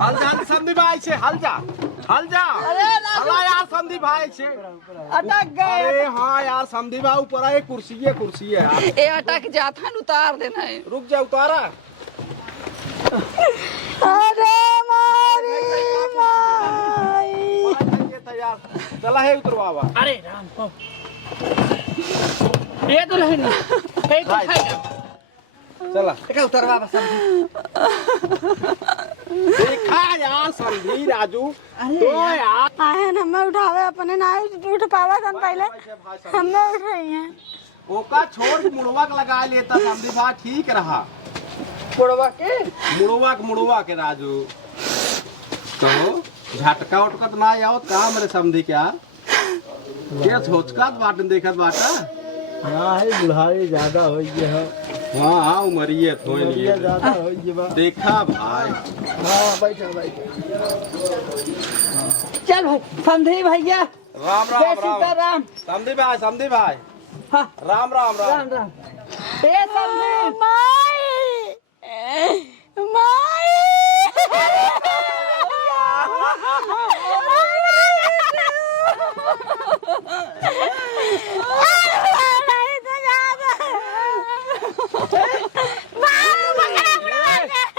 हल जा समधी भाई छे हल जा अरे हला यार समधी भाई छे अटक गए। अरे हाँ यार समधी भाई ऊपर आए कुर्सी है यार ए अटक जाता है उतार देना है। रुक जा उतारा अरे मारी माई। तैयार चला है उतरवावा अरे राम हो ये तो नहीं हे तो खाएगा चला क्या उतरवा बस देखा यार समधी राजू तो यार आए हमें उठावे अपने ना उठ पावा था पहले हमें उठ रही हैं। ओका छोड़ मुड़वा के लगा लेता समधी भाई ठीक रहा मुड़वा के राजू तो झटका उटका तो ना आओ का मेरे समधी क्या सोचका बाटन देखत बाटा हाँ है बुढ़ाई ज्यादा हो गया है। हाँ हाँ उमरिए तो ज्यादा हो गया। देखा भाई हाँ बैठा बैठा। चल भाई समझे भैया। राम जय राम सीताराम। समधी भाई हाँ राम राम राम राम। ए समझे माई माई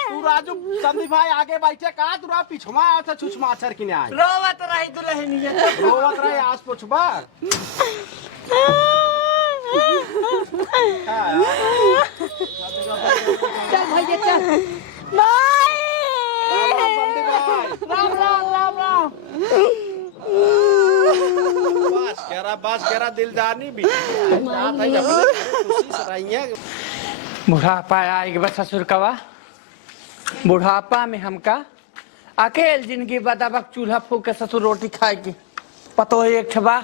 तू राजू समधी भाई आगे बैठे का तू पिछवा आता छुछमा अचर की आए रोवत रही दुल्हनिया। रोवत रहे आस पुछबा चल भैया चल। समधी भाई राम राम राम राम। बस करा दिल जानी भी जात है अपनी खुशी से रही है बुढ़ापा आएगा बस ससुर कवा बुढ़ापा में हमका अकेल जिंदगी बदाबक चूल्हा फूक के ससुर रोटी खाएगी पतो एक ठबा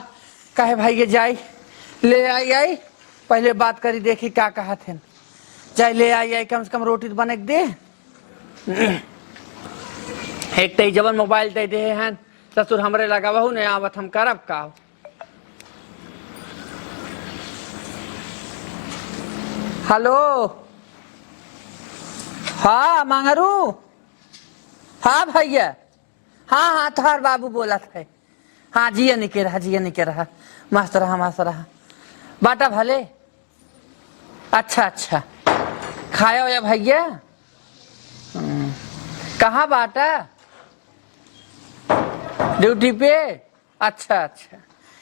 कहे भाई ये जाई ले आई पहले बात करी देखी क्या कहा थे जाए ले आई कम से कम रोटी तो बने दे एक तई जबन मोबाइल तय दे हैं ससुर हमरे लगा बहु नहीं आवत हम करब का हेलो हाँ मंगरू हाँ भैया हाँ थार बाबू बोला था हाँ जिया नहीं के रहा मस्त रहा बाटा भले अच्छा खाया हो या भैया कहाँ बाटा ड्यूटी पे अच्छा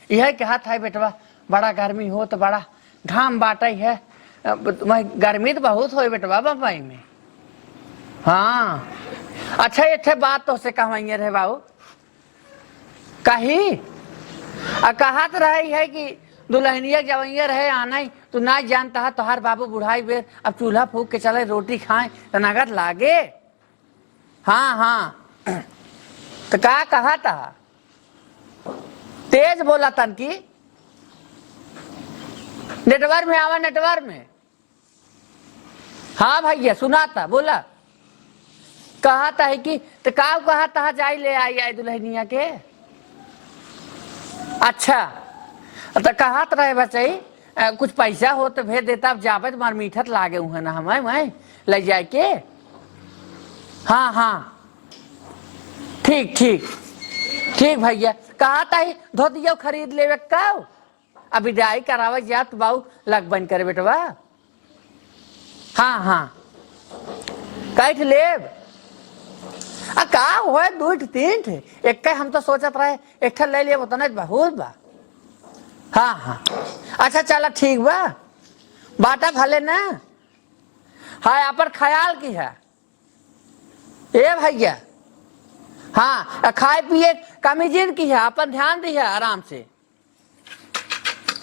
यह कहा था बेटवा बड़ा गर्मी हो तो बड़ा घाम बाटा ही है गर्मी तो बहुत हो बेटवा बम्बई में हाँ अच्छा बात तो से कहवाइए रहे बाबू कही कहा तो रही है कि दुल्हनिया जवैया रहे आना ही तू ना जानता है तोहार बाबू बुढ़ाई बेर अब चूल्हा फूक के चले रोटी खाए तो नगद लागे हाँ तो क्या कहा था तेज बोला तन की नेटवर्क में आवा नेटवर्क में हाँ भैया सुना था बोला कहा था है कि तो का कहा था जाई ले आई दुल्हनिया के अच्छा तो कहा तो रहे बचाई कुछ पैसा हो तो भेज देता अब जावे तो मार मीठत लागे हुए ना मैं ले जाए के हाँ ठीक भैया कहा था ही धोतिया खरीद ले का अभी डाई करावे जा तो बाऊ लग बन करे बेटवा हाँ कैठ लेब का हो दू तीन थे एक हम तो सोचत रहे एक ले लिया उतना बहुत बा हाँ अच्छा चला ठीक बा बाटा भले ना हाँ यहाँ पर ख्याल की है ए भैया हाँ खाए पिए कमीजिन की है अपन ध्यान दी है आराम से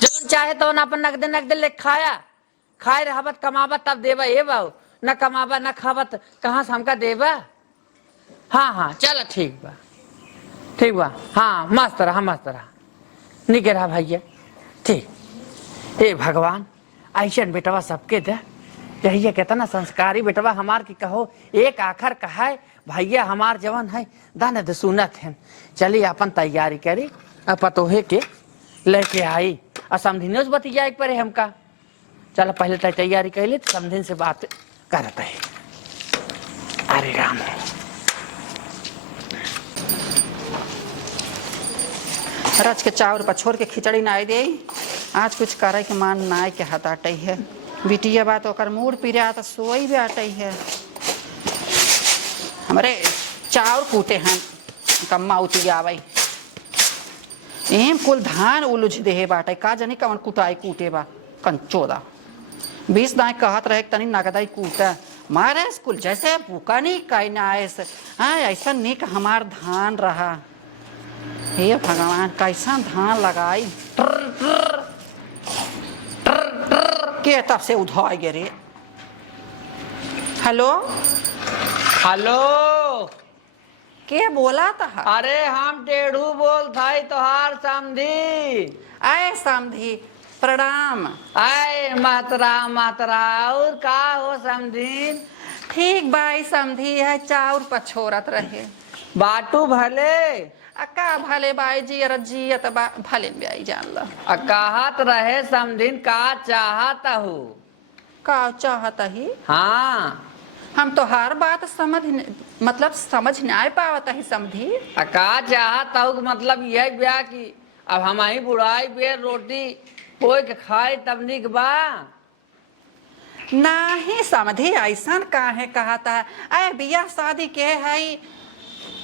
जो चाहे तो अपन नगदे ले खाए रहबत कमाबत तब देवा ये बाऊ न कमाबा न खाबत कहाँ से हमका देवा हाँ चलो ठीक बा हाँ मस्त रहा निके रहा भैया ठीक ए भगवान ऐसा बेटवा सबके दे यही कितना संस्कारी बेटवा हमार की कहो एक आखर कहा है भैया हमार जवन है दान दे सुनत है चलिए अपन तैयारी करी पतोहे के लेके आई समझिनो से बतिया पड़े हमका चलो पहले तैयारी कर ली समझिन से बात करते है अरे राम रच के चाउर पर छोड़ के खिचड़ी नाई दे। आज कुछ करे के मान नाय के हाथ आटई है। बिटिया बात ओकर मूड पिरा तो सोई भी आटई है। हमरे चाउर कूटे हैं कम्मा उती आवे एम कुल धान उलझ दे बाटे का जानी कवन कुटाई कूटे बा कंचोदा 20 दाए कहत रहे तनी नगदाई कूटा मारे स्कूल जैसे भूखा नहीं कहीं ना ऐसे हाँ ऐसा निक हमार धान रहा। हे भगवान कैसा धान लगाई ट्र ट्र ट्र ट्र के तब से उधाई गे रे। हेलो हेलो के बोला था? अरे हम टेढ़ू बोल थाई तोहार समधी। आए समधी प्रणाम। आए मातरा मातरा और का हो समधी? ठीक बाई समधी है चाउर पछोरत रहे बाटू भले अक्का भले बाई जी अर जियत भले बाई जान ला कहत रहे समधीन का चाहत हो? का चाहत ही हाँ हम तो हर बात मतलब समझ नहीं पावत ही समधी। का चाहत हो मतलब यह ब्याह की अब हम ही बुढ़ाई बेर रोटी कोई के खाए तब निक बा नहीं समधी ऐसा काहे कहता है अरे बिया शादी के है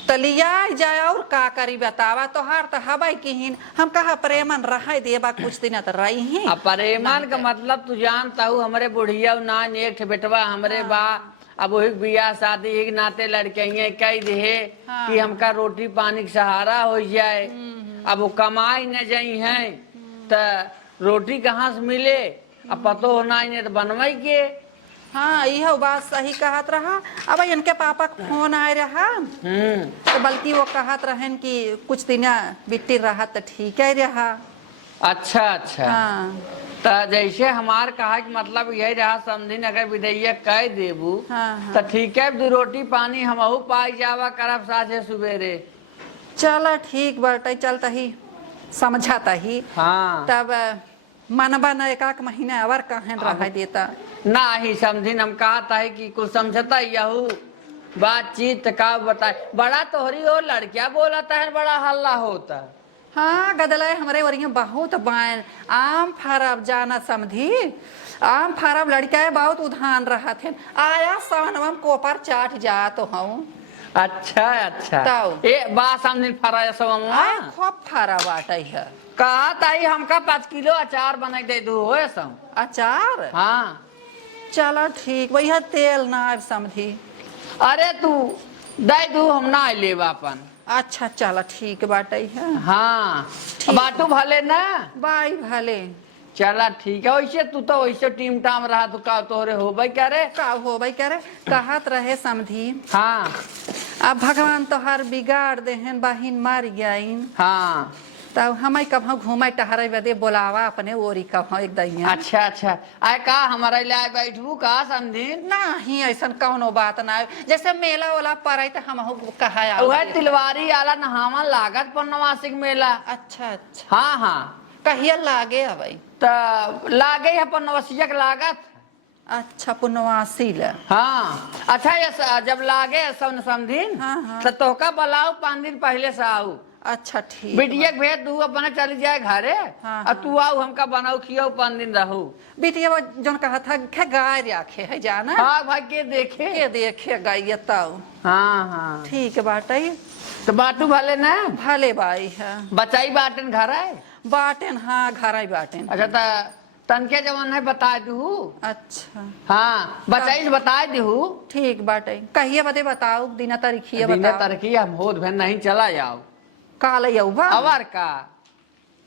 तलिया जाए और का करी बतावा तो हार तो हवाई किहिन हम कहा प्रेमन रहा देबा कुछ दिन तो रही ही। अब प्रेमन का मतलब तू जानता हूँ हमरे बुढ़िया नान एक बेटवा हमरे बा अब वही बियाह शादी एक नाते लड़के कह दे कि हमका रोटी पानी का सहारा हो जाए। अब वो कमाई न जाई है तो रोटी कहाँ से मिले अब पतो होना ही नहीं तो बनवाई के। हाँ यह बात सही कहत रहा। अब इनके पापा का फोन आए रहा तो बल्कि वो कहत रहन कि कुछ दिन बिट्टी रहा तो ठीक है रहा। अच्छा अच्छा हाँ तो जैसे हमार कहा कि मतलब यही रहा समझी अगर विधेयक कह देबू हाँ तो ठीक है दो रोटी पानी हमहू पाई जावा करब साझे सुबेरे। चल ठीक बाटे चलता ही समझाता ही। हाँ तब मनबा न एक महीना और कहन रहा देता ना ही समझिन हम कहता है कि कुछ समझता यहू बातचीत का बताए बड़ा तोहरी और लड़कियां बोलता है बड़ा हल्ला होता। हाँ गदलाए हमारे वरिया बहुत बान आम फरब जाना समझी आम फरब लड़कियां बहुत उधान रहा थे आया सवनवम कोपर चाट जा तो हूँ। अच्छा अच्छा ए बा समझिन फराया सब खूब फरा बाटे है कहा ताई हमका 5 किलो अचार बना दे दू हो सब अचार। हाँ चलो ठीक वही तेल ना समझी। अरे तू दे दू हम ना लेबा अपन। अच्छा चलो ठीक बाटे है। हाँ ठीक। बाटू भले ना बाई भले चला ठीक है वैसे तू तो वैसे टीम टाम रहा तू का तोहरे हो भाई क्या रे का हो भाई क्या रे कहत रहे समझी। हाँ अब भगवान तो हर बिगाड़ देहन बाहिन मार गईन। हाँ तब हम कब घूमे टहरे बदे बोलावा अपने ओरी कब एक दैया। अच्छा अच्छा आए का हमारे लिए बैठबू का समझीन नहीं ऐसा कौनो बात ना जैसे मेला वाला पड़े तो हम कहा वह तिलवारी आला नहावा लागत पूर्णवार्षिक मेला। अच्छा अच्छा हाँ हाँ कहिया लागे अब तो लागे है पूर्णवार्षिक लागत। अच्छा पुनवासी ल हाँ अच्छा ये जब लागे सब समझीन हाँ। तो तोहका बुलाओ 5 दिन पहले से आऊ। अच्छा ठीक बिटिया भेज दू अपने चली जाए घरे हाँ, और तू आओ हमका बनाओ खियो 5 दिन रहू। बिटिया जो कहा था खे गाय रखे है जाना हाँ भाई के देखे के देखे गाय तब। हाँ हाँ ठीक बाटे तो बाटू भले ना भले बाई है बचाई बाटन घर है बाटेन हाँ घर बाटेन। अच्छा तो तनके जवान है बता दू। अच्छा हाँ बचाई से बता दू ठीक बाटे कहिए बदे बताओ दिन तारीखिए दिन बताओ तरकी हम होद भेन नहीं चला जाओ काल यौबा अवर का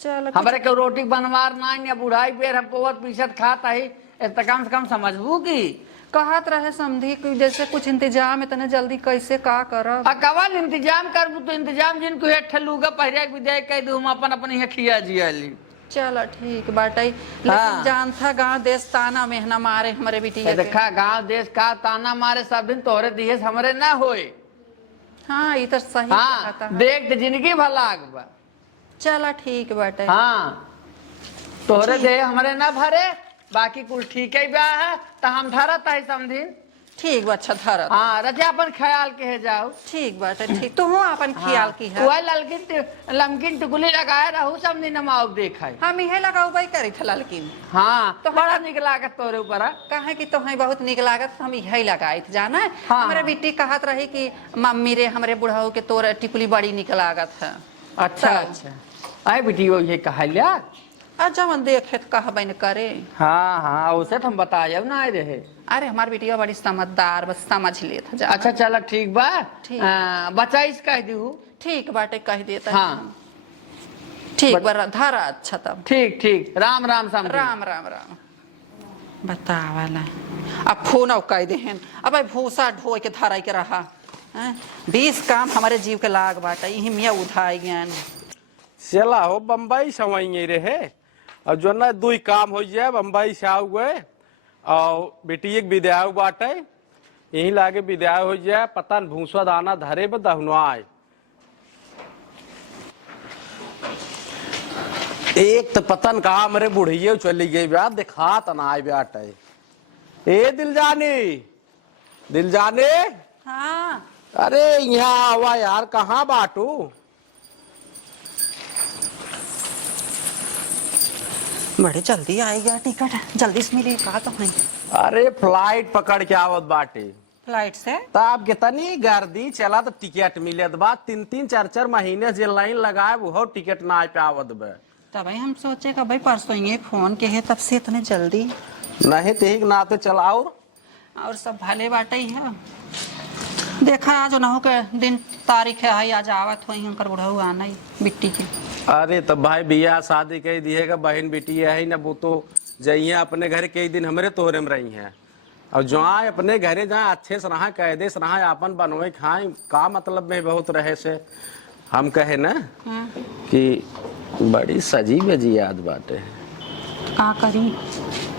चल हमारे के रोटी बनवार ना या बुढ़ाई बेर हम पोवत पीछत खाता ही कम से कम समझबू की कहत रहे समझी कि जैसे कुछ इंतजाम इतने जल्दी कैसे का करब। कवन इंतजाम करबू तो इंतजाम जिनको एक ठलूगा पहरे विदाई कह दू हम अपन अपन खिया जिया ली। चलो ठीक बाटे लेकिन हाँ। जानता गांव देश ताना मेहना मारे हमारे बेटी देखा गांव देश का ताना मारे सब दिन तोहरे दिए हमरे ना होए। हाँ ये तो सही हाँ कहता है। देख तो जिंदगी भलाग बा। चलो ठीक बाटे हाँ तोहरे दे हमरे ना भरे बाकी कुल ठीक है बा है तो हम धरत है समझी। ठीक बा अच्छा धर हाँ रजा अपन ख्याल के है जाओ ठीक बाटे ठीक तू अपन ख्याल की है वह लमकिन टुकुली लगाए रहू सब दिन नमाव देखा हम इहे लगाऊ भाई करी था ललकिन हाँ तो बड़ा निक लागत तोरे ऊपर कहे कि तो बहुत निक लागत हम यही लगाई थे जाना है हाँ, हमारे हाँ। बेटी कहत रही कि मम्मी रे हमरे बुढ़ाऊ के तोर टिकुली बड़ी निक लागत है अच्छा अच्छा आए बेटी वो ये कहा लिया जवन देखे कहबे न करे हाँ हाँ उसे तो हम बताए ना आए रहे अरे हमार बेटिया बड़ी समझदार बस समझ लेत जा अच्छा चलो ठीक बा ठीक। बच्चा इस कह दू ठीक बाटे कह देता हाँ ठीक बा धरा अच्छा तब ठीक ठीक राम राम समझी राम राम राम बतावाला अब फोन अब कह देहन अब भाई भूसा ढोए के धराई के रहा 20 काम हमारे जीव के लाग बाटा यही मियाँ उधाई ज्ञान चला हो बम्बई समझ रहे और जो ना दू काम हो जाए बम्बई से आओ गए और बेटी एक विद्या बाटे यही लागे विद्या हो जाए पता न भूसा दाना धरे ब दहनुआए एक तो पतन कहा मेरे बुढ़िया चली गई ब्याह दिखा तनाए ब्याटे ए दिल जाने हाँ अरे यहाँ आवा यार कहाँ बाटू बड़े जल्दी आएगा टिकट जल्दी से मिली कहा तो नहीं अरे फ्लाइट पकड़ के आवत बाटे फ्लाइट से तब कितनी गर्दी चला तो टिकट मिलत बा 3-4 महीने जे लाइन लगाए वो टिकट ना पे आवत बे तब हम सोचे कि भाई परसों ये फोन के है तब से इतने जल्दी नहीं ठीक ना तो चलाओ और सब भले बाटे ही है देखा आज नहो के दिन तारीख है आज आवत हो हंकर बुढ़ऊ आना ही बिट्टी की अरे तब भाई बियाह शादी कही दिएगा बहन बेटी है ना वो तो जाइए अपने घर कई दिन हमरे तोहरे में रही हैं और जो आए अपने घरे जाए अच्छे से रहा कैदे से रहा अपन बनवे खाए का मतलब में बहुत रहे से हम कहे ना कि बड़ी सजी बजी याद बाटे का करी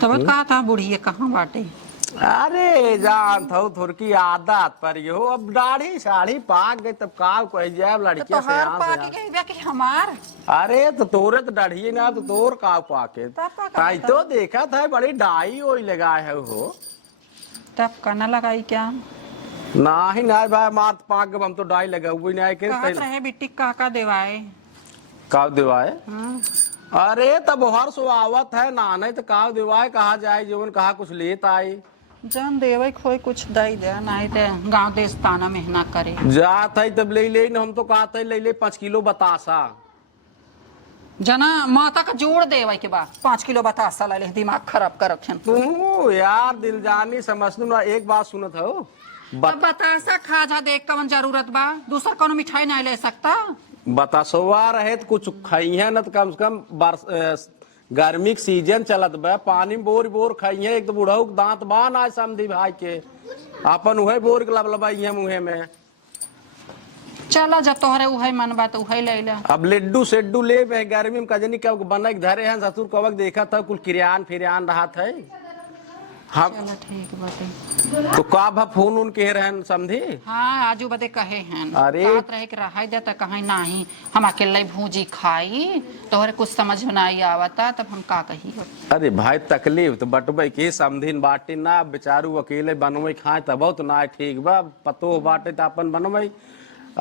तब कहा था बुढ़िया कहाँ बाटे अरे जान था थोड़ी आदत पर यो अब दाढ़ी साड़ी पाक गई तब का कह जाए लड़कियां से यहाँ से यहाँ। कि हमार अरे तो तोरे तो दाढ़ी ना तो तोर का पाके तब का ताई तो देखा था बड़ी डाई ओई लगाए है हो तब करना लगाई क्या ना ही ना भाई मार पाक हम तो डाई लगा हुई नहीं के कहत रहे बिट्टी का देवाए का दिवाए अरे तब हर सुहावत है ना नहीं तो का दिवाए कहा जाए जीवन कहा कुछ लेत आई जन देवे खोई कुछ दई दे नहीं तो गांव देश ताना मेहना करे जात है तब ले न हम तो कहते है ले 5 किलो बतासा जना माता का जोड़ देवे के बाद 5 किलो बतासा ले दिमाग खराब कर रखे तू यार दिल जानी समझ ना एक बात सुनत हो बतासा खाजा देख कवन जरूरत बा दूसरा कोनो मिठाई नहीं ले सकता बतासवा रहे तो कुछ खाई है न तो कम से कम गर्मी के सीजन चलत बा पानी में बोर बोर खाई है एक तो बुढ़ऊ दांत बान आज समझी भाई के अपन उहे बोर के लबलबाई है मुहे में चला जब तोहरे उहे मन बा तो उहे ले ले अब लड्डू सेड्डू ले में गर्मी में कजनी कब बना के धरे हैं ससुर कवक देखा था कुल किरियान फिरियान रहा था हम चलो ठीक बाटे तो का भा फोन उन के रहन समझी हाँ आजू बदे कहे हैं अरे। कहत रहे कि रहाई दे तो कहीं नहीं हम अकेले भूजी खाई तोहरे कुछ समझ में नहीं आवता तब हम का कही अरे भाई तकलीफ तो बटबे के समझिन बाटे ना बेचारू अकेले बनवे खाए तब बहुत ना ठीक बा पतो बाटे तो अपन बनवे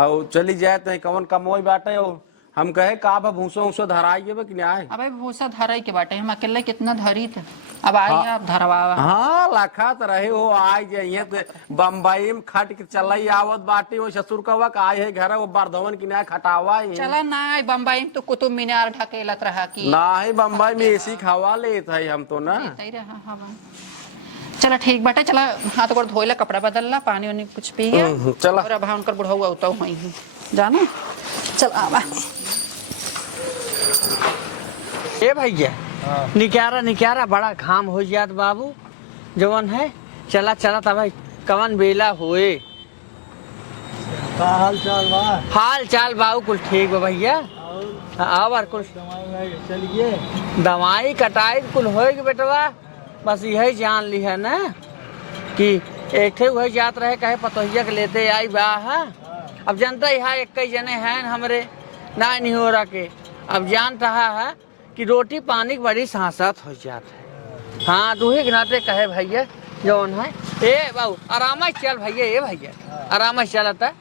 और चली जाए तो कवन कमोई बाटे और हम कहे का भा भूसो उसो धराई जेबे कि नहीं अबे भूसा धराई के बाटे हम अकेले कितना धरी थे अब आई आप धरवावा हाँ लखत रहे हो आए जाइए तो बम्बई में खट के चलाई आवत बाटे वो ससुर कवक आए है घर वो बर्धवन की ना खटावा चला ना बम्बई में तो कुतुब मीनार ढकेलत रहा की ना ही बम्बई में एसी खावा लेते है हम तो ना ही रहा हवा चला ठीक बाटे चला हाथ गोड़ धोइला कपड़ा बदलला पानी वानी कुछ पी गया चला और अब उनकर बुढ़ऊ औता हुई जाना चल आवा ए भैया निकारा बड़ा घाम हो जात बाबू जवन है चला चला तब कवन बेला होए का हाल चाल बा हाल चाल बाबू कुल ठीक बा भैया और कुल चलिए दवाई कटाई कुल होएगी बेटवा बस यही जान ली है ना कि एक ठे वही जात रहे कहे पतोहिया के लेते आई बा है अब जनता यहाँ एक जने हैं हमरे ना नहीं हो रहा के अब जान रहा है कि रोटी पानी की बड़ी सांसत हो जात है हाँ दूहे के नाते कहे भैया जौन है ए बाबू आराम से चल भैया ए भैया आराम से चलता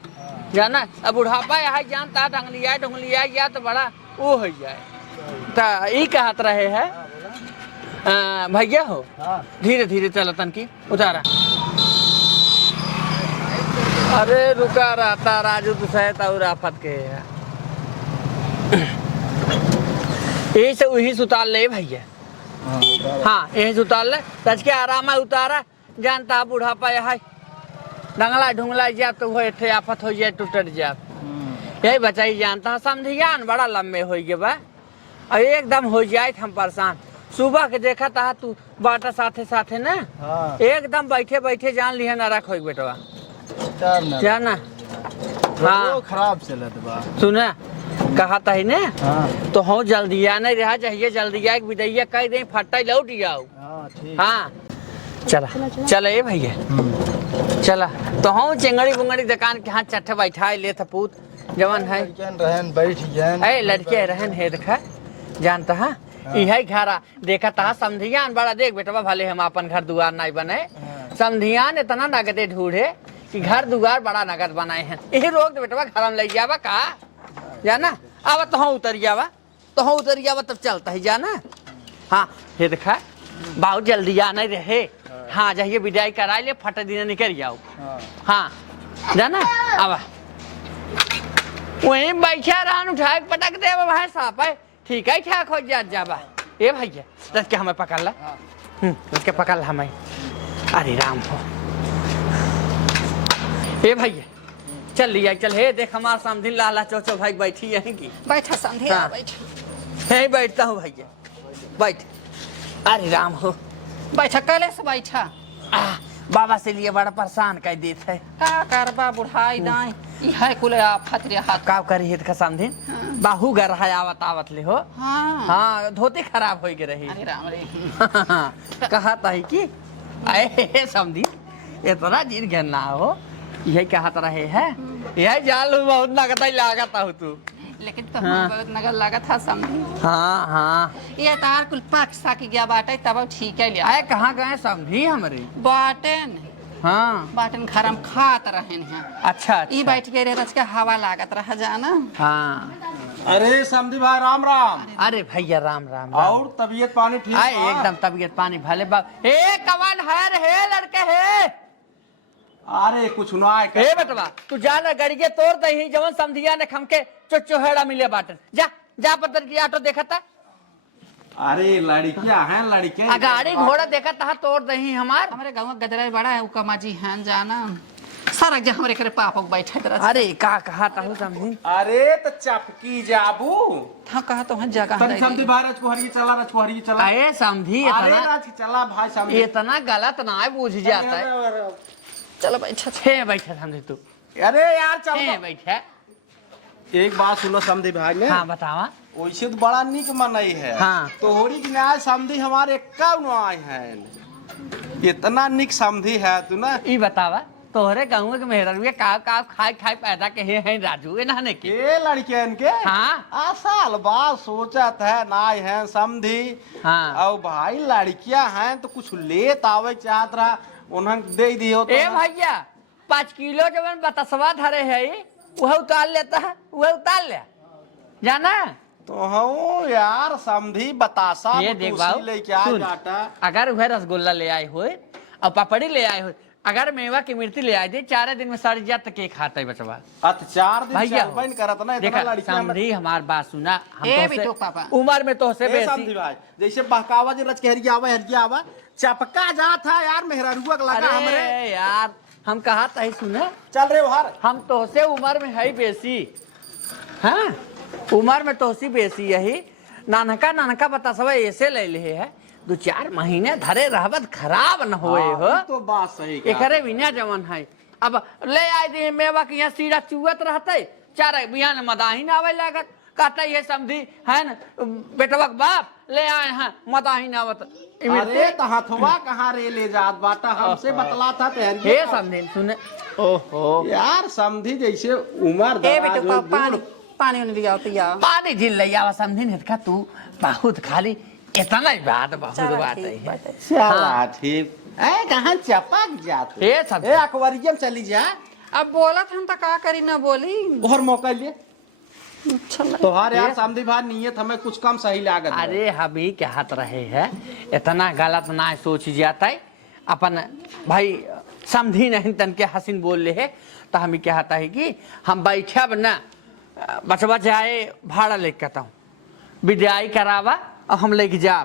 जाना अब बुढ़ापा यहाँ जानता ढंगलिया या तो बड़ा वो हो जाए तो ई कहत रहे है भैया हो धीरे धीरे चलतन की उतारा अरे रुका रहता राजू तो सहित और आफत के यही से वही सुतार ले भैया हाँ यही सुतार ले सच के आराम उतारा जानता बुढ़ापा यहाँ डंगला ढुंगला जा तो वो इतने आफत हो जाए टूट जाए यही बचाई जानता समझियान बड़ा लंबे हो गए बा और एकदम हो जाए हम परेशान सुबह के देखा था तू बाटा साथे साथे ना एकदम बैठे बैठे जान लिया ना रख बेटवा जाना हाँ खराब चलत बा सुना कहा था ही ने तो हम जल्दी आने रहा चाहिए जल्दी आए विदैया कह दे फट्टा लौट जाओ हाँ चला चला ये भैया चला तो हम चिंगड़ी बुंगड़ी दुकान के हाथ चट्टे बैठा ले था पूत जवन है रहन बैठ जान ए लड़के रहन है देखा जानता है यही घरा देखा था समधियान बड़ा देख बेटवा भले हम अपन घर दुआर नहीं बने समधियान इतना नगदे ढूंढे कि घर दुआर बड़ा नगद बनाए हैं यही रोक दे बेटवा घर में ले जावा का जाना अब तो हाँ उतर जावा तब चलता है जाना हाँ ये देखा बहुत जल्दी आना रहे हाँ जाइए विदाई करा ले फट दिन निकल जाओ हाँ जाना अब वहीं बैठा रहन उठा के पटक दे भाई साहब है ठीक है ठाक हो जाबा ए भैया रस के हमें पकड़ ला रस के पकड़ ला हमें अरे राम हो ए भैया चल लिया चल हे देख हमारा समझी लाला चौचो भाई बैठी यहीं की बैठा समझे हाँ। यहीं बैठता हूँ भैया बैठ अरे राम हो बैठा कैले से बैठा बाबा से लिए बड़ा परेशान कर देते है का करबा बुढ़ाई दाई इहे कुल आफत रे हाथ का करी हित का समझिन बाहू गर है आवत आवत ले हो हाँ हाँ धोती खराब हो के रही अरे राम रे कहा था कि आए समझी इतना जीत गन्ना हो यही कहत रहे है यही जाल बहुत लागत हो तू लेकिन तो बहुत नगर लागत था समझी हाँ हाँ ये तार कुल पक्ष साकी गया बाटे तब ठीक है लिया आए कहाँ गए समझी हमारे बाटन हाँ बाटन घर में खात रहन हैं अच्छा ई बैठ के रे रच के हवा लागत रह जाना हाँ अरे समधी भाई राम राम अरे भैया राम राम और तबीयत पानी ठीक आए एकदम तबीयत पानी भले बाप ए कवन है लड़के है अरे कुछ ना ए बेटवा तू जा ना गड़िए तोड़ दही जवन समधिया ने खमके चोचोहेड़ा मिले बाटन जा पत्थर की ऑटो देखा था अरे लड़कियां हैं लड़के गाड़ी घोड़ा देखा था तोड़ दही हमारे गाँव गदरा बड़ा है उकमा जी हैं जाना सारा जो हमारे करे पापक बैठे तरह अरे का कहा था समझी अरे तो चपकी जाबू हाँ कहा तो हम जगह तन समधी भाई राजकुहरी चला अरे समझी अरे राज चला भाई समधी इतना गलत ना बूझ जाता है चलो बैठा छे बैठा समझी तू अरे यार छे चल बैठा एक बात सुनो समधी भाई ने हाँ बतावा वैसे तो बड़ा निक मनई है हाँ। तो होरी की न्याय समधी हमारे कब आए हैं इतना निक समधी है तू ना ई बतावा तोहरे गाँव के मेहररुए का खाए पैदा के हैं राजू ए नहाने के के लड़के इनके हाँ साल बाद सोचत है ना है समधी हाँ। और भाई लड़कियां हैं तो कुछ लेत आवे चाहत रहा उन्हें दे दियो तो ए भैया 5 किलो जब बतसवा धरे है वह उतार लेता है वह उतार ले जाना तो हो यार समधी बतासा ये देख बाबू लेके आ सुन, जाता अगर वह रसगुल्ला ले आए हो और पापड़ी ले आए हो अगर मेवा की मिर्ची ले आए दे 4 दिन में सड़ जात के खाता है बचवा अत्याचार दिन भैया चलबे न करत ना इतना देखा लड़कियां समझी हमार बात सुना ए बिटू पापा उम्र में तो से ए समधी बेसी भाई जैसे बहकावा जी रच के हरिया आवा चपका जात है यार मेहरारुआ के लगा हमरे अरे यार हम कहा था सुने चल रे बाहर हम तो से उम्र में है बेसी हाँ उम्र में तो सी बेसी यही नानका बता सब ऐसे ले ले है 2-4 महीने धरे रहबत खराब न होए हो तो बात सही एकरे बिना जवन है अब ले आए दे मेवा के यहाँ सीधा चुवत रहते 4 बिहान मदाही न आवे लागत कहते ये समझी है न बेटवा के बाप ले आए हैं मदाही न आवत अरे तो हथवा कहाँ रे ले जात बाटा हमसे बतला था हे समझे सुने ओहो यार समधी जैसे उम्र ए बेटू पापा पानी उन्हें दिया तो यार पानी झिल ले आवा समझी नहीं का तू बहुत खाली इतना ही बात बहुत बात है चला ठीक ए कहाँ चपक जाते ए सब ए एक्वेरियम चली जा अब बोला हम तो का करी ना बोली। और मौका लिए अच्छा लगा। तोहार यार समझी भाई नियत हमें कुछ कम सही लागत है। अरे हबी क्या हाथ रहे है, इतना गलत ना सोच जाता है अपन भाई समझी नहीं तन के हसीन बोल ले है तो हमें क्या आता है कि हम बैठे ना बचवा जाए भाड़ा लेके कहता हूँ विदाई करावा और हम लेके जा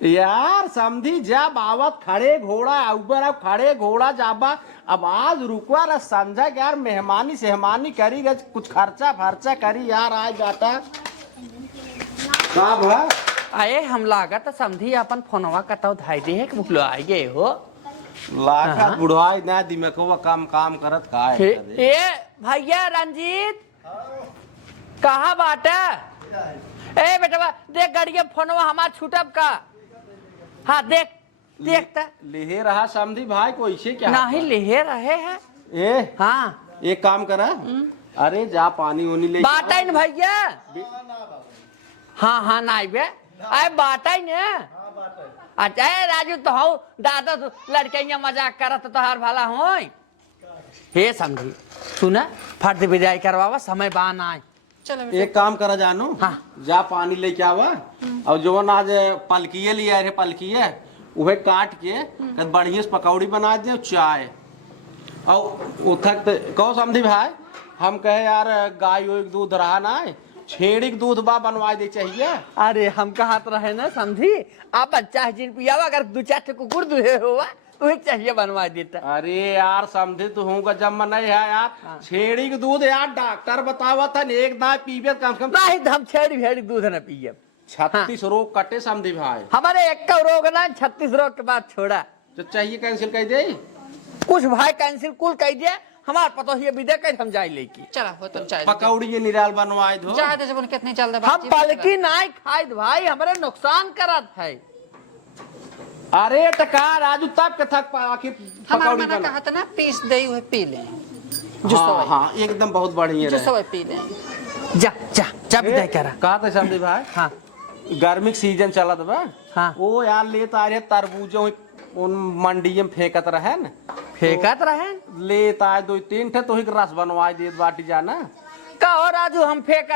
यार समझी जब आवत खड़े घोड़ा ऊपर अब खड़े घोड़ा जाबा अब आज रुकवा रहा समझा कि यार मेहमानी सेहमानी करी गज कुछ खर्चा फर्चा करी यार आज जाता का भा आए हम लागत समझी अपन फोनवा कताऊ धाई दे है कि मुखलो आई गए हो लाखत बुढ़ाई ना दिमागवा काम काम करत का है ए भैया रंजीत कहाँ बाटा ए बेटा देख गाड़िया फोनवा हमार छूटब का हाँ देख देखता ले रहा समझी भाई को ऐसे क्या नहीं ले रहे हैं ए हाँ एक काम करा अरे जा पानी उनी ले बाटा इन भैया हाँ हाँ नाई बे अरे बाटा ही ने अच्छा ए राजू तो हो दादा तो लड़के मजाक करत तो हर भला हो हे समझी सुना फर्द विदाई करवावा समय बान आए चलो एक काम करा जानो हाँ। जा पानी लेके आवा और जो आज पलकिए लिया रे पलकिए वह काट के बढ़िया से पकौड़ी बना दे चाय और उथक कहो समझी भाई हम कहे यार गाय दूध रहा ना छेड़ी दूध बा बनवा दे चाहिए। अरे हम कहा रहे ना समझी आप बच्चा जिन पियावा अगर दो चार कुकुर दुहे हुआ तो चाहिए बनवा देता। अरे यार समझे तो हूँ जब नहीं है यार छेड़ी के दूध यार डॉक्टर बतावा था एक दाए पीबे कम से कम नहीं हम छेड़ी भेड़ी दूध न पिए 36 रोग कटे समझी भाई हमारे एक का रोग ना 36 रोग के बाद छोड़ा जो चाहिए कैंसिल कर दे कुछ भाई कैंसिल कुल कह दिया हमार पता ही विदे कर हम जाए लेके चला हो तो चाय पकौड़ी ये निराल बनवाए दो चाय दे जब कितनी चल दे हम पलकी नहीं खाए भाई हमारे नुकसान करत है। अरे टका राजू तब के थक आखिर हमारा पकौड़ी मना बना कहा था ना पीस दे हुए पी ले हाँ हाँ एकदम बहुत बढ़िया जो रहे सब पी ले जा जा जा विदाई करा कहा था समझी भाई हाँ गर्मी के सीजन चला था हाँ वो यार लेता आ रहे तरबूजों उन मंडी में फेंकत रहे न फेंकत रहे लेता आए 2-3 ठे तो ही के रस बनवाए दे बाटी जाना कहो राजू हम फेंक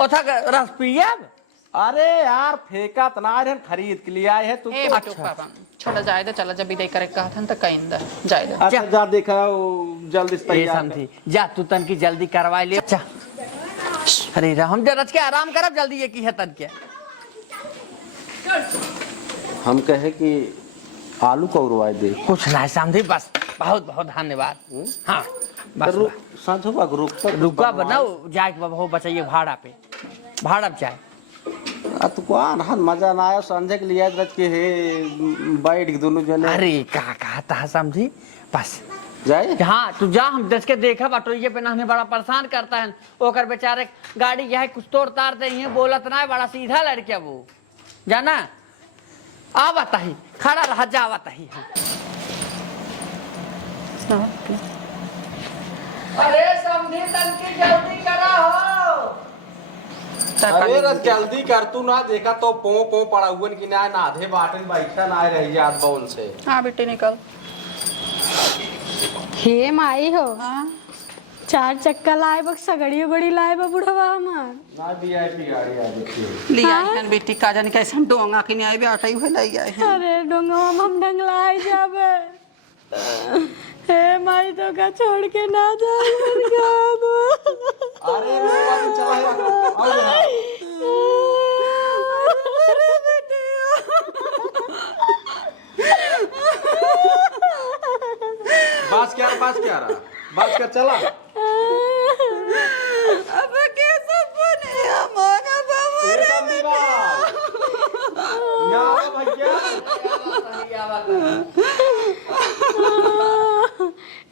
ओथा का रस पियब अरे यार फेंका तना रहे खरीद के लिए आए है तू ए तो बटू पापा छोड़ा जाए दे चला जब विदाई करे कहा था तो कहीं दा जाए दे अच्छा जा देखा वो जल्दी से ये तैयार समझी जा तू तन की जल्दी करवा ले अच्छा अरे हम जरा के आराम करब जल्दी ये की है तन के हम कहे कि आलू को उड़वाए दे कुछ नहीं समझी बस बहुत बहुत धन्यवाद हाँ बस साधु बाग रुका बनाओ जाके हो बचाइए भाड़ा पे भाड़ा पे जाए तू कौन हन मजा ना आया संजय के लिए रच के हे बैठ के दोनों जने अरे कहा था समझी बस जाए हाँ तू जा हम दस के देखा ऑटोइये पे ना हमें बड़ा परेशान करता है ओकर बेचारे गाड़ी यह कुछ तोड़ तार दे है बोलत ना है बड़ा सीधा लड़किया वो जाना आवत ही खड़ा रहा जावत ही अरे समझी तन की जल्दी करा हो अरे रस जल्दी कर तू ना देखा तो पो पड़ा हुआ कि ना आधे बाटन बैठा ना रही याद बोल से हाँ बेटी निकल हे माई हो हाँ 4 चक्का लाए बक सगड़ी उगड़ी लाए बा बुढ़वा हमार ना वीआईपी गाड़ी आ देखिए लिया है बेटी का जाने कैसे डोंगा कि नहीं आए बे आटा ही हुए लाई आए हैं अरे डोंगवा हम डंगलाए जाबे हे माई तो का छोड़ के ना जा अरे चला बस क्या रहा बस कर चला अब कैसे बने हमारा बाबा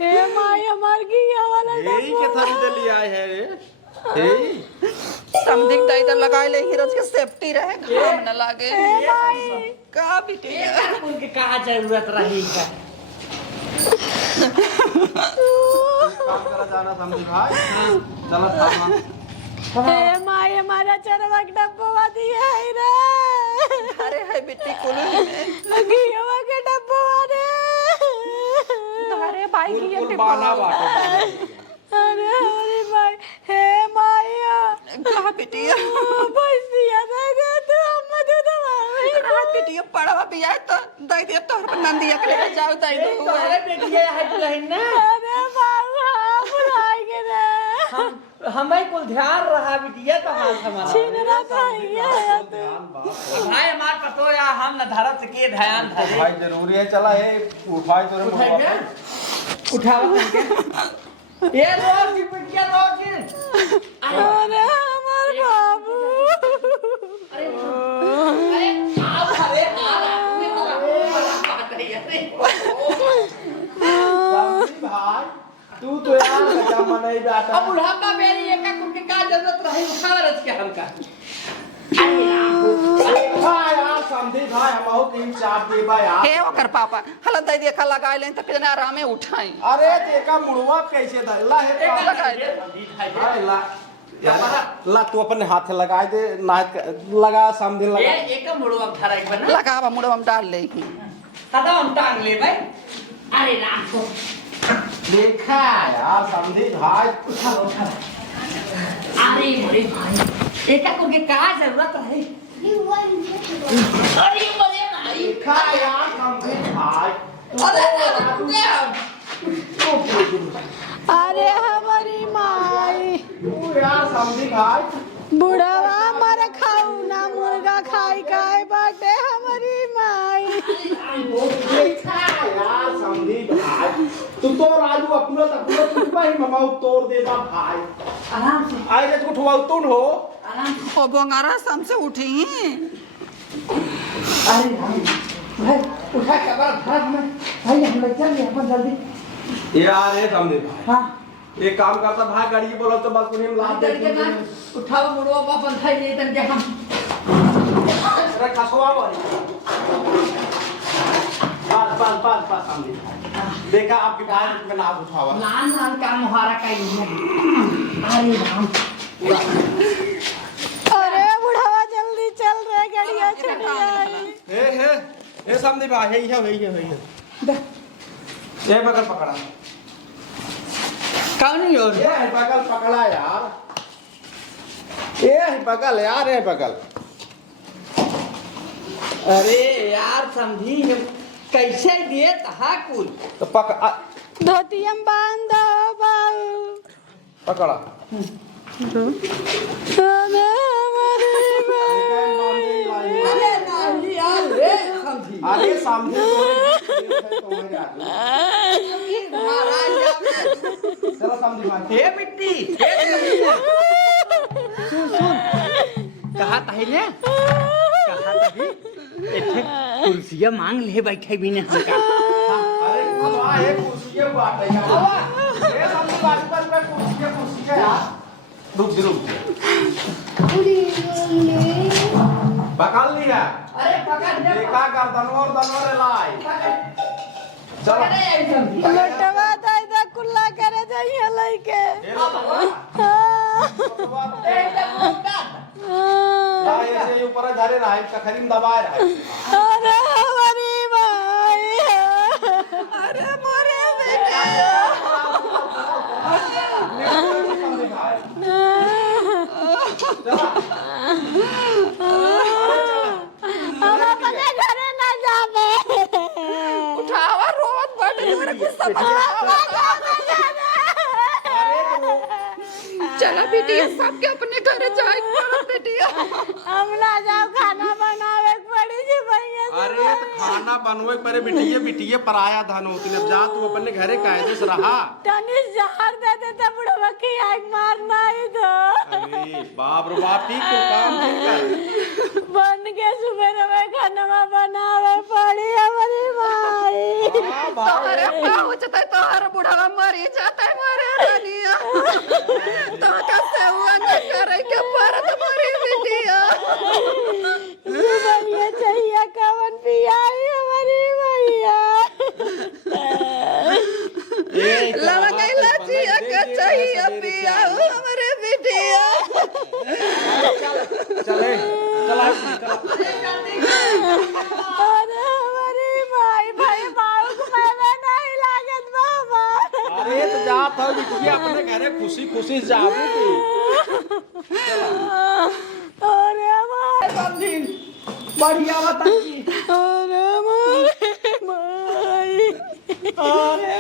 हे माई हमार की वाला यही के थाली दे लिया है रे यही समथिंग तो इधर लगाए ले हीरोज के सेफ्टी रहे घाम न लागे का बेटी उनके कहा जरूरत रही का काम करा जाना समझी भाई चलो थामा हे माई हमारा चरवा के डब्बा दिया है रे अरे है बेटी कुलू में घीवा के डब्बा खाई की कुल बाना बाटे। अरे हमारी माई हे माया कहा बिटिया भैंसिया दे गए तो हम मत दबावे कहा बिटिया पड़वा बिया तो दई दे तोहर पर नंदिया के ले जाओ दई दे तोहरे बेटिया है दुल्हन ना अरे बाबू बुलाई के रे हमें कुल ध्यान रहा बिटिया तो हाल हमारा छीनना चाहिए तू भाई हमार पतो या हम न धरत के ध्यान धरे भाई जरूरी है, चला है उठाई तो उठाइए उठाओ करके ये रोज की बिटिया रोज अरे हमार बाबू भाई तू तो यार लगा मनाई जाता। अब बुढ़ापा मेरी एक कुंडी का जरूरत रही उठा रच के हमका भाई यार समझी भाई हम बहुत तीन चार दे भाई यार। हे ओकर पापा हला दई दे खा लगा ले त कितना आराम में उठाई अरे तेका मुड़वा कैसे था ला है एक लगा दे भाई ला ला तू अपने हाथ लगा दे ना लगा समझी ये लगा एक मुड़वा धरा एक बना लगावा मुड़वा में डाल ले दादा हम टांग ले भाई अरे राम को देखा यार समझी भाई उठा उठा अरे बड़े भाई एक कुंडी का जरूरत रही अरे बड़े भाई देखा यार समझी भाई अरे हमारी माई तू यार समझी भाई बुढ़ावा हमारा खाऊ ना मुर्गा खाई खाए बाटे हमारी माई देखा यार समझी भाई तू तो राजू अपना तक तू भाई मामा तोड़ देता भाई आराम से आई रे तू ठुआ तुन हो आराम से ओ बोंगारा हमसे उठी अरे भाई उठा के बार धरा में भाई हम लोग चल गए अपन जल्दी यार ये समझी भाई हां एक काम करता भाई गाड़ी बोलो तो बस उन्हें ला दे उठाओ मुड़वा अपन थाई ले तन के हम अरे खसवा वाली पास समझी देखा आपके भाई में नाम उठावा लान लान का मुहारा का ही है अरे राम अरे बुढ़ावा जल्दी चल रे गाड़िया छूट गई हे समझी भाई यही है ये बगल पकड़ा कौन ही और ये है बगल पकड़ा यार ये है बगल यार ये बगल अरे यार समझी हम कैसे दिए तहा कुल तो धोतियम बांध दो बाबू पकड़ा अरे हमारी माई अरे नहीं यार रे समझी अरे समझी तुम्हारे आदमी चलो समझी भाई हे बिट्टी कहा तही ने कहा तही इथे कुर्सियां मांग ले बैठे भी ने हमका अरे बाबा ये कुर्सी के बात है यार ये समझी बात पर कुर्सी है यार रुक पकड़ लिया अरे पकड़ दे देखा कर दनवर लाई चलो लटवा दाई दा कुल्ला करे जाइए लइके ऐसे ऊपर धरे रहा है कखरीम दबाए रहा अरे हमारी माई अरे मोरे हम अपने घरे ना जावे उठावा रोत बट मेरे को समझ चला बिटिया सबके अपने घर जाए बिटिया हम ना जाओ खाना बनावे पड़ी जी भैया अरे तो खाना बनवे परे बिटिये पराया धन होती अब जा तू अपने घरे कायदे से रहा टनिस जहर दे देता बुढ़वा की आग मार माई दो अरे बाप रे बाप ठीक तो काम ठीक कर बन के सुबह में खाना बनावे पड़ी हमारी माई तोहरे पाँव चता तोहर बुढ़ावा मरी जाता है मारे रानिया तो कैसे हुआ न करे के पर तुम्हारी बिटिया भैया चाहिए कवन पिया हमारी भैया लड़ा कैला जिया के चाहिए पिया हमारे बिटिया चले चला अरे हमारी भाई भाई बाबू को मैं नहीं लागत बाबा खुशी खुशी जाबू की अरे माई समझी बढ़िया बता जी अरे माई अरे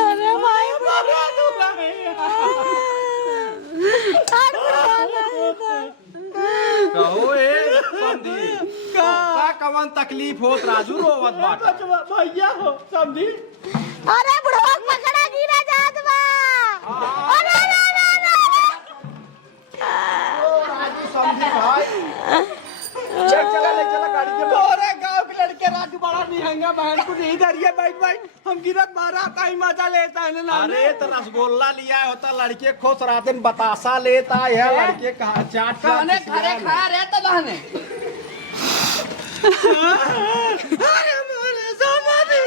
अरे माई कहो ए समधी का कवन तकलीफ होत राजू रोवत बाटा भैया हो समझी अरे बुढ़वा पकड़ा गिरा जात बा अरे राजू समधी भाई चला गाड़ी के अरे गांव के लड़के राजू बड़ा निहंगा बहन को नहीं धरिए बैठ बैठ हम गिरत मारा कहीं मजा लेता है ना अरे तो रसगुल्ला लिया होता लड़के खुश रहते बतासा लेता है लड़के कहा चाट खाने खरे खा रहे तो बहने अरे मोरे समझी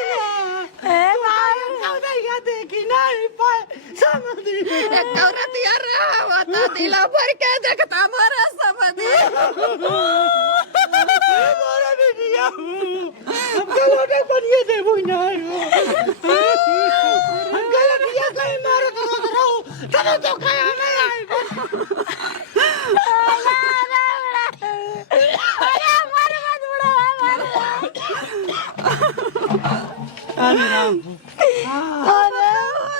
ए माई कौन देखी नहीं पाए समझी कौरत यार बता दिला भर के देखता मारा समझी मोरे बिटिया गलोटे बनिए दे बुना गलतियां कहीं मार करो तब तो खाया नहीं आएगा अरे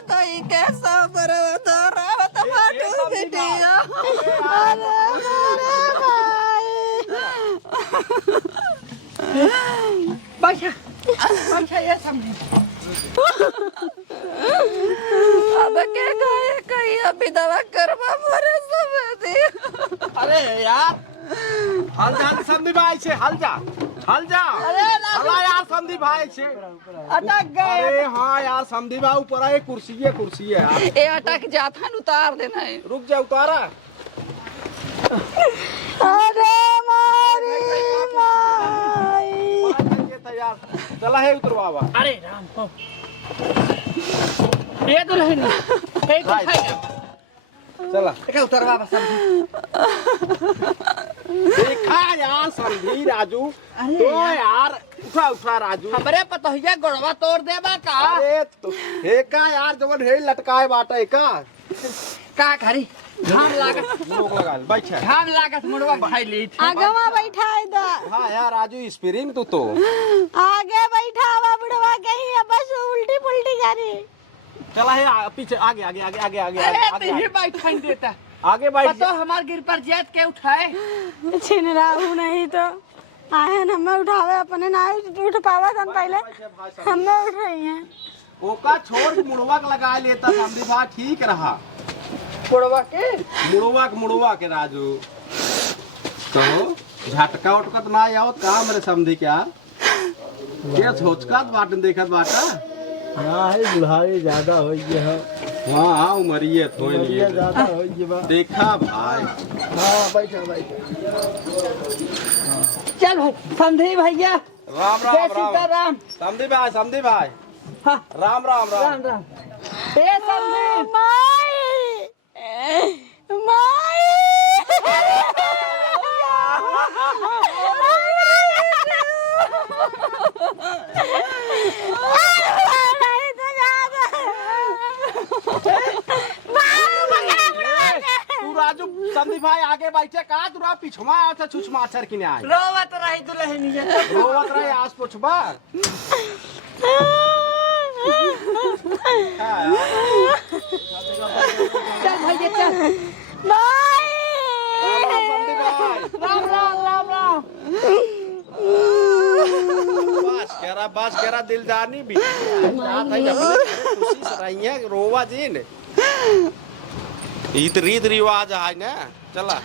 तो ये कैसा बरवत रावत फाटू बिटिया अरे बैठा ये समझी अब के गए कहीं अभी दवा करवा मोरे समझी अरे यार हल जा समधी भाई से हल जा अरे यार समधी भाई से अटक गए अरे हाँ यार समधी भाई ऊपर है कुर्सी है यार ए अटक जाता उतार देना है रुक जा उतारा अरे मारी माई तैयार चला है उतरवावा अरे राम हो ये तो नहीं ये तो खाएगा चला क्या उतरवा बस समझी देखा यार समधी राजू तो यार उठा राजू हमरे पतोहिया गोड़वा तोड़ देबा का अरे तो हे का यार जवन हे लटकाए बाटा का करी घाम लागत लोग लगा बैठ घाम लागत मुड़वा भाई ली आगवा बैठाए दा हाँ यार राजू स्प्रिंग तो आगे बैठावा बुढ़वा कहीं अब बस उल्टी पुल्टी करी चला है पीछे आगे अरे नहीं बैठन देता आगे बैठ पतो हमार गिर पर जेत के उठाए छिन रहू नहीं तो आए हमें उठावे अपने ना उठ पावा हम पहले हमें उठ रही हैं ओका छोड़ मुड़वा के लगा लेता समधी भाई ठीक रहा मुड़वा के मुड़वा के राजू तो झटका उटका तो ना आओ का मेरे समधी क्या ये सोचका बाटन देखत बाटा हाँ है बुढ़ाई ज्यादा हो गया है। हाँ उमरिए थोड़ी ये ज्यादा हो गया। देखा भाई हाँ बैठो चल भाई समझी भैया राम जय राम राम सीताराम समधी भाई हाँ राम राम राम राम ए समझी माई माई तू राजू समधी भाई आगे बैठे का तू पिछवा आता छुछमा अक्षर की आए रोवत रही दुल्हनिया रोवत रहे आस पुछबा चल भैया चल माई समधी भाई राम राम राम राम बस करा दिलदानी भी साथ है अपने खुशी से रही है रोवा जी ने रीत रिवाज है ना चला